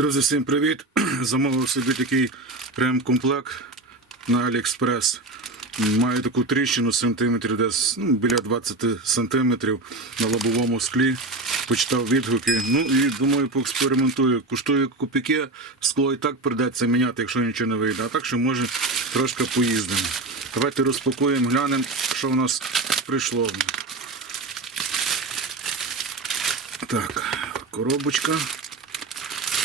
Друзі, всім привіт! Замовив собі такий ремкомплект на AliExpress. Маю таку тріщину сантиметрів, десь ну, біля 20 сантиметрів на лобовому склі. Почитав відгуки. Ну і думаю, поекспериментую. Коштує копійки, скло і так придеться міняти, якщо нічого не вийде. А так що може трошки поїздимо. Давайте розпакуємо, глянемо, що в нас прийшло. Так, коробочка.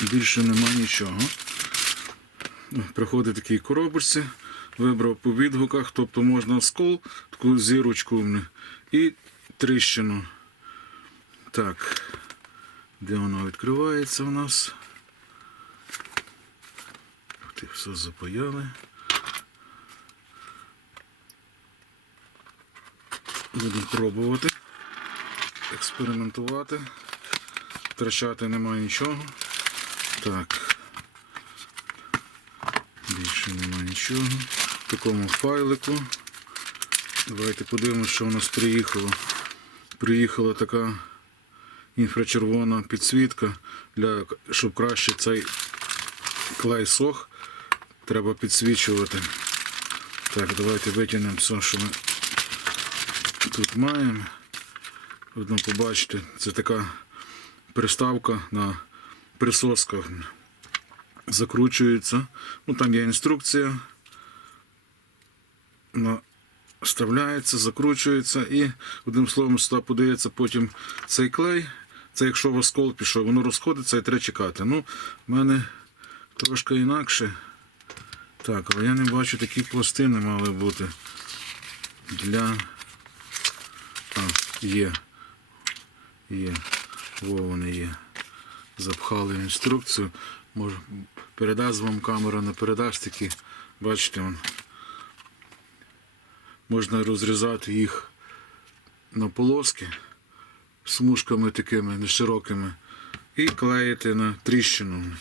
Більше нема нічого. Приходить такий коробочці, вибрав по відгуках, тобто можна скол, таку зірочку і тріщину. Так, де воно відкривається у нас? Ти все запаяли. Будемо пробувати, експериментувати. Втрачати немає нічого. Так. Більше немає нічого. В такому файлику. Давайте подивимося, що у нас приїхало. Приїхала така інфрачервона підсвітка, для, щоб краще цей клей сох, треба підсвічувати. Так, давайте витягнемо все, що ми тут маємо. Видно, побачите, це така приставка на присосках. Закручується. Ну, там є інструкція. Вона вставляється, закручується і одним словом сюди подається потім цей клей. Це якщо в оскол пішов, воно розходиться і треба чекати. Ну, в мене трошки інакше. Так, але я не бачу, такі пластини мали бути для. А, є. Є. Во вони є. Запхали інструкцію. Може, передасть вам камера, не передасть такі. Бачите, вон. можна розрізати їх на полоски смужками такими неширокими і клеїти на тріщину.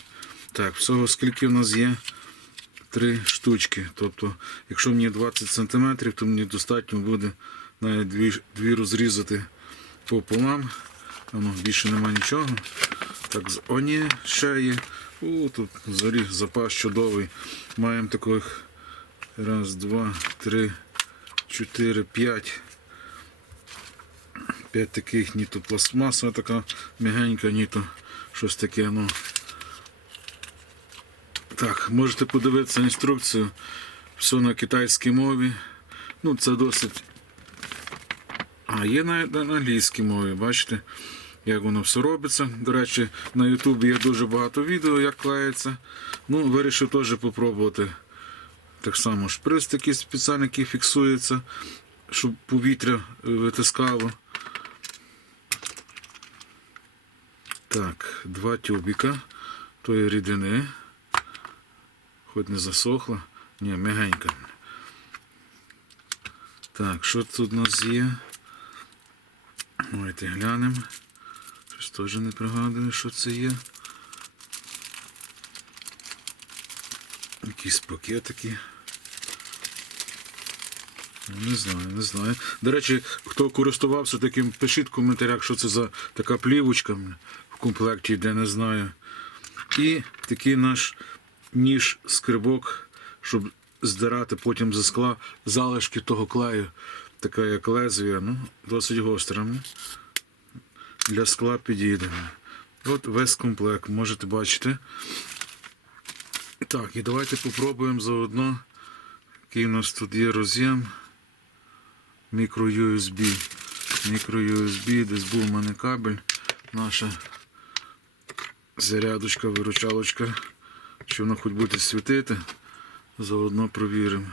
Так, всього скільки в нас є? Три штучки. Тобто, якщо мені 20 см, то мені достатньо буде навіть дві, дві розрізати пополам. Воно більше нема нічого. Так, з- о, ні, ще є. У, тут зоріг запас чудовий. Маємо таких раз, два, три, чотири, п'ять. П'ять таких, ні то пластмаса така м'ягенька, ні то щось таке. Ну. Так, можете подивитися інструкцію. Все на китайській мові. Ну, це досить. А, є на, на англійській мові, бачите, як воно все робиться. До речі, на Ютубі є дуже багато відео, як клеїться. Ну, вирішив теж попробувати. Так само шприц такий спеціальний, який фіксується, щоб повітря е, витискало. Так, два тюбіка тої рідини. Хоч не засохла. Ні, м'ягенька. Так, що тут у нас є? Давайте глянемо. Теж не пригадую, що це є. Якісь пакетики. Ну, Не знаю, не знаю. До речі, хто користувався таким, пишіть в коментарях, що це за така плівочка в комплекті йде, не знаю. І такий наш ніж скрибок, щоб здирати потім зі скла залишки того клею. Така як лезвія, ну, досить гостра. Для скла підійде. От весь комплект, можете бачити. Так, і давайте попробуємо заодно, який у нас тут є роз'єм. Мікро USB. Мікро USB, десь був у мене кабель. Наша зарядочка, виручалочка. Чи вона хоч буде світити. Заодно провіримо.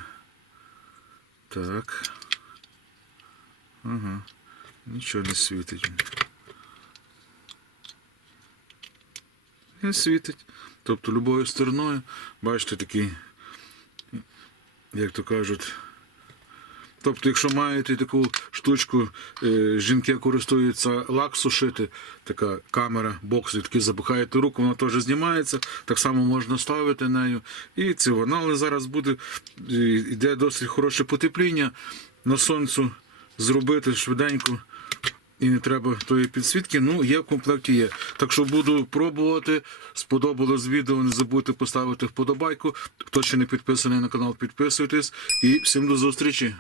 Так. Ага. Нічого не світить. Не світить. Тобто любою стороною, бачите, такий, як то кажуть. Тобто, якщо маєте таку штучку, е, жінки користуються лак сушити, така камера, бокс, такий запихаєте руку, вона теж знімається, так само можна ставити нею. І це воно, але зараз буде, йде досить хороше потепління. На сонцю зробити швиденько і не треба тої підсвітки. Ну, є в комплекті є. Так що буду пробувати. Сподобалось відео. Не забудьте поставити вподобайку. Хто ще не підписаний на канал, підписуйтесь. І всім до зустрічі.